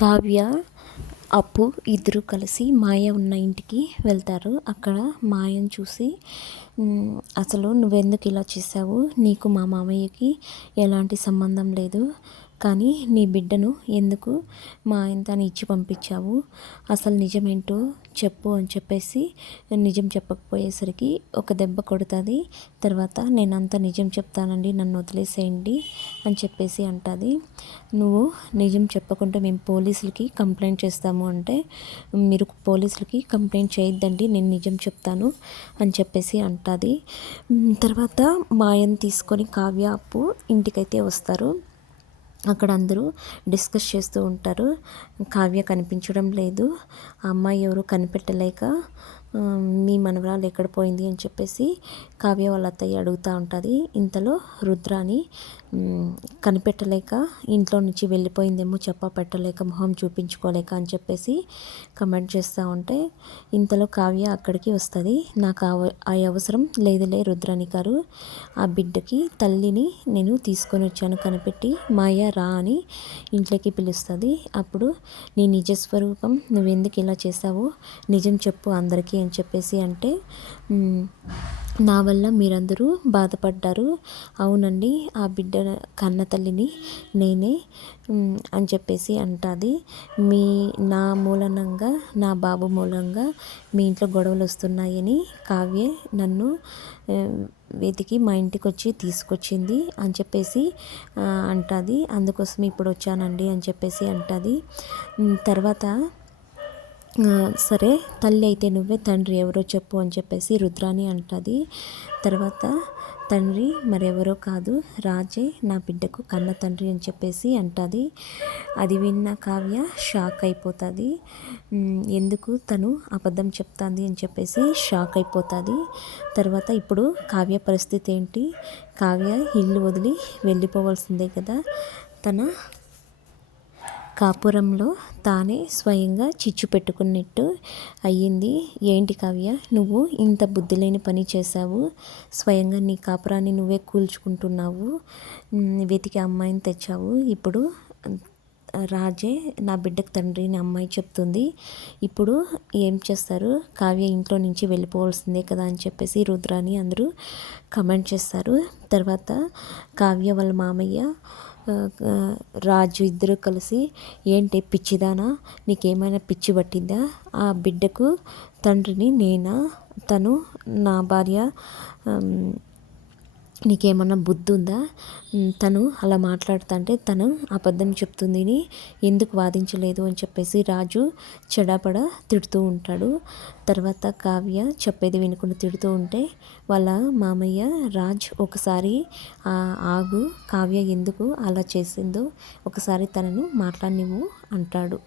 కావ్య, అప్పు ఇద్దరు కలిసి మాయ ఉన్న ఇంటికి వెళ్తారు. అక్కడ మాయను చూసి అసలు నువ్వెందుకు ఇలా చేసావు, నీకు మా మామయ్యకి ఎలాంటి సంబంధం లేదు, కానీ నీ బిడ్డను ఎందుకు మా ఆయనతో ఇచ్చి పంపించావు, అసలు నిజమేంటో చెప్పు అని చెప్పేసి నిజం చెప్పకపోయేసరికి ఒక దెబ్బ కొడుతుంది. తర్వాత నేనంతా నిజం చెప్తానండి, నన్ను వదిలేసేయండి అని చెప్పేసి అంటుంది. నువ్వు నిజం చెప్పకుండా మేము పోలీసులకి కంప్లైంట్ చేస్తాము అంటే, మీరు పోలీసులకి కంప్లైంట్ చేయొద్దండి, నేను నిజం చెప్తాను అని చెప్పేసి అంటుంది. తర్వాత మాయను తీసుకొని కావ్య, అప్పు ఇంటికైతే వస్తారు. అక్కడ అందరూ డిస్కస్ చేస్తూ ఉంటారు. కావ్య కనిపించడం లేదు, ఆ అమ్మాయి ఎవరు కనిపెట్టలేక మీ మనవరాలు ఎక్కడ పోయింది అని చెప్పేసి కావ్య వాళ్ళ అత్తయ్య అడుగుతూ ఉంటుంది. ఇంతలో రుద్రాని కనిపెట్టలేక ఇంట్లో నుంచి వెళ్ళిపోయిందేమో, పెట్టలేక మొహం చూపించుకోలేక అని చెప్పేసి కమెంట్ చేస్తూ ఉంటే, ఇంతలో కావ్య అక్కడికి వస్తుంది. నాకు ఆ అవసరం లేదులే రుద్రాని గారు, ఆ బిడ్డకి తల్లిని నేను తీసుకొని వచ్చాను కనిపెట్టి, మాయ రా అని ఇంట్లోకి పిలుస్తుంది. అప్పుడు నీ నిజస్వరూపం, నువ్వెందుకు ఇలా చేసావో నిజం చెప్పు అందరికీ అని చెప్పేసి అంటే, నా వల్ల మీరందరూ బాధపడ్డారు, అవునండి ఆ బిడ్డ కన్న తల్లిని నేనే అని చెప్పేసి అంటుంది. నా మూలనంగా, నా బాబు మూలంగా మీ ఇంట్లో గొడవలు వస్తున్నాయని కావ్య నన్ను వెతికి మా ఇంటికి వచ్చి తీసుకొచ్చింది అని చెప్పేసి అంటుంది. అందుకోసం ఇప్పుడు వచ్చానండి అని చెప్పేసి అంటుంది. తర్వాత సరే తల్లి అయితే నువ్వే, తండ్రి ఎవరో చెప్పు అని చెప్పేసి రుద్రాని అంటుంది. తర్వాత తండ్రి మరెవరో కాదు, రాజే నా బిడ్డకు కన్న తండ్రి అని చెప్పేసి అంటుంది. అది విన్న కావ్య షాక్ అయిపోతుంది. ఎందుకు తను అబద్ధం చెప్తుంది అని చెప్పేసి షాక్ అయిపోతుంది. తర్వాత ఇప్పుడు కావ్య పరిస్థితి ఏంటి, కావ్య ఇల్లు వదిలి వెళ్ళిపోవాల్సిందే కదా, తన కాపురంలో తానే స్వయంగా చిచ్చు పెట్టుకున్నట్టు అయ్యింది. ఏంటి కావ్య, నువ్వు ఇంత బుద్ధి లేని పని చేశావు, స్వయంగా నీ కాపురాన్ని నువ్వే కూల్చుకుంటున్నావు, వెతికి అమ్మాయిని తెచ్చావు, ఇప్పుడు రాజే నా బిడ్డకు తండ్రి అని అమ్మాయి చెప్తుంది, ఇప్పుడు ఏం చేస్తారు, కావ్య ఇంట్లో నుంచి వెళ్ళిపోవాల్సిందే కదా అని చెప్పేసి రుద్రాని అందరూ కమెంట్ చేస్తారు. తర్వాత కావ్య వాళ్ళ మామయ్య రాజు ఇద్దరు కలిసి, ఏంటి పిచ్చిదానా, నీకేమైనా పిచ్చి పట్టిందా, ఆ బిడ్డకు తండ్రిని నేనా, తను నా భార్య, నీకేమన్నా బుద్ధి ఉందా, తను అలా మాట్లాడుతుంటే తను అబద్ధం చెప్తుందని ఎందుకు వాదించలేదు అని చెప్పేసి రాజు చెడాపడ తిడుతూ ఉంటాడు. తర్వాత కావ్య చెప్పేది వినకుండా తిడుతూ ఉంటే వాళ్ళ మామయ్య రాజ్ ఒకసారి ఆగు, కావ్య ఎందుకు అలా చేసిందో ఒకసారి తనను మాట్లాడనివ్వు అంటాడు.